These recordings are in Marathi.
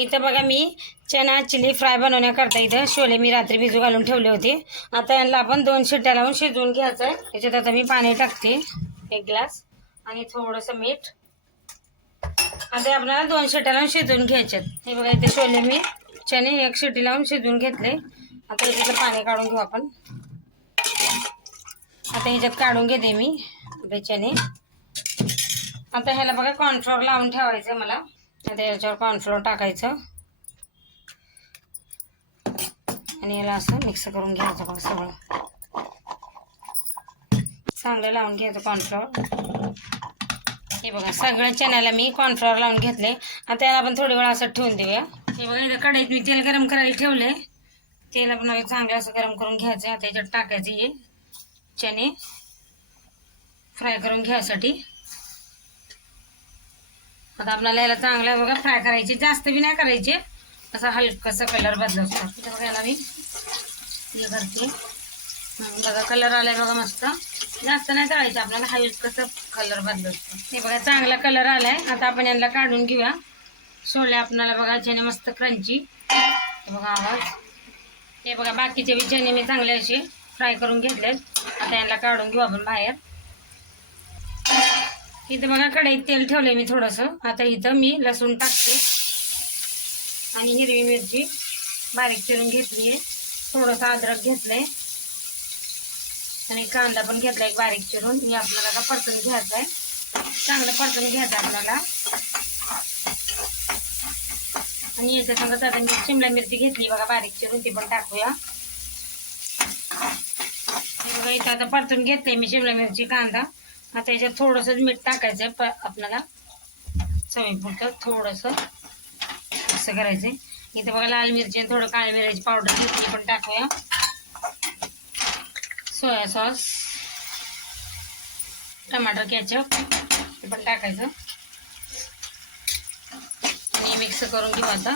इथं बघा मी चना चिली फ्राय बनवण्याकरता इथं. शोले मी रात्री भिजू घालून ठेवले होते. आता यांना आपण दोन शिट्ट्या लावून शिजवून घ्यायचं आहे. त्याच्यात आता मी पाणी टाकते एक ग्लास. आणि थोडंसं मीठ. आता आपल्याला दोन शिट्या लावून शिजवून घ्यायच्यात हे बघा इथे शोले मी चणे एक शिटी लावून शिजवून घेतले. आता इथे पाणी काढून घेऊ आपण. आता ह्याच्यात काढून घेते मी आपले चणे. आता ह्याला बघा कॉर्नफ्लोअर लावून ठेवायचं मला. आता याच्यावर कॉर्नफ्लोअर टाकायचं. आणि याला असं मिक्स करून घ्यायचं बघा सगळं. चांगलं लावून घ्यायचं कॉर्नफ्लोअर हे बघा सगळ्या चण्याला मी कॉर्नफ्लोअर लावून घेतले आता याला आपण थोडी वेळ असं ठेवून देऊया. हे बघा इथं कढईत मी तेल गरम करायला ठेवले तेल आपण चांगलं असं गरम करून घ्यायचं. आता याच्यात टाकायचं हे चणे. फ्राय करून घ्यायसाठी. आता आपल्याला याला चांगलं बघा फ्राय करायचे. जास्त बी नाही करायचे. असा हलकासा कलर बदलतो इथं बघा याला मी हे करते. बघा कलर आलाय बघा मस्त. जास्त नाही तळायचं आपल्याला हा कलर बदलतो हे बघा चांगला कलर आलाय. आता आपण यांना काढून घेऊया. सोडले आपल्याला बघा चणे मस्त क्रंची हे बघा आवाज. हे बघा बाकीचे बी चणे मी चांगले असे फ्राय करून घेतले आता यांना काढून घेऊ आपण बाहेर. इथं बघा कढईत तेल ठेवलंय मी थोडंसं. आता इथं मी लसूण टाकते. आणि हिरवी मिरची बारीक चिरून घेतली आहे. थोडंसं अद्रक घेतलंय. आणि कांदा पण घेतला एक बारीक चिरून. मी आपल्याला आता परतून घ्यायचं आहे चांगलं परतून घ्यायचं आपल्याला. आणि याच्या सांगत आता मी शिमला मिरची घेतली. बघा बारीक चिरून ती पण टाकूया. बघा इथं आता परतून घेतलंय मी शिमला मिरची कांदा. आता याच्यात थोडंसं मीठ टाकायचं आहे प आपल्याला. चवीपुरतं थोडंसं असं करायचं आहे इथं बघा लाल मिरची थोडं काळी मिरची पावडर घेतली पण टाकूया. Soya sauce. टमाटर कॅचअप हे पण टाकायचं. आणि मिक्स करून घेऊ आता.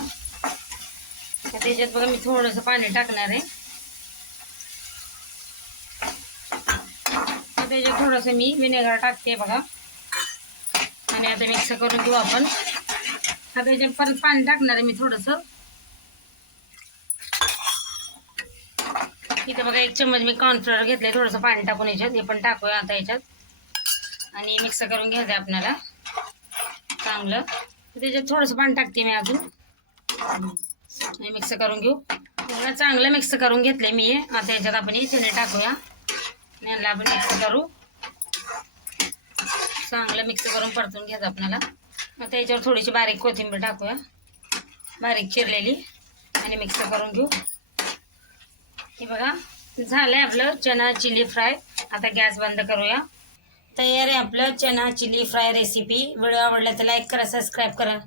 त्याच्यात बघा मी थोडंसं पाणी टाकणार आहे. आता त्याच्यात थोडंसं मी विनेगर टाकते बघा. आणि आता मिक्स करून घेऊ आपण. आता त्याच्यात परत पाणी टाकणार आहे मी थोडंसं. इथे बघा एक चम्मच मी कॉर्नफ्लोअर घेतले थोडंसं पाणी टाकून याच्यात. हे पण टाकूया आता याच्यात. आणि मिक्स करून घ्यायचं आहे आपल्याला. चांगलं. त्याच्यात थोडंसं पाणी टाकते मी अजून. आणि मिक्स करून घेऊ. चांगलं मिक्स करून घेतले मी आता याच्यात आपण हे चणे टाकूया. यांना आपण मिक्स करू. चांगलं मिक्स करून परतून घ्यायचं आपल्याला. मग त्याच्यावर थोडीशी बारीक कोथिंबीर टाकूया. बारीक चिरलेली आणि मिक्स करून घेऊ. हे बघा झालंय आपलं चना चिली फ्राय. आता गॅस बंद करूया. तयार आहे आपलं चना चिली फ्राय रेसिपी. व्हिडिओ आवडला तर लाईक करा सबस्क्राईब करा.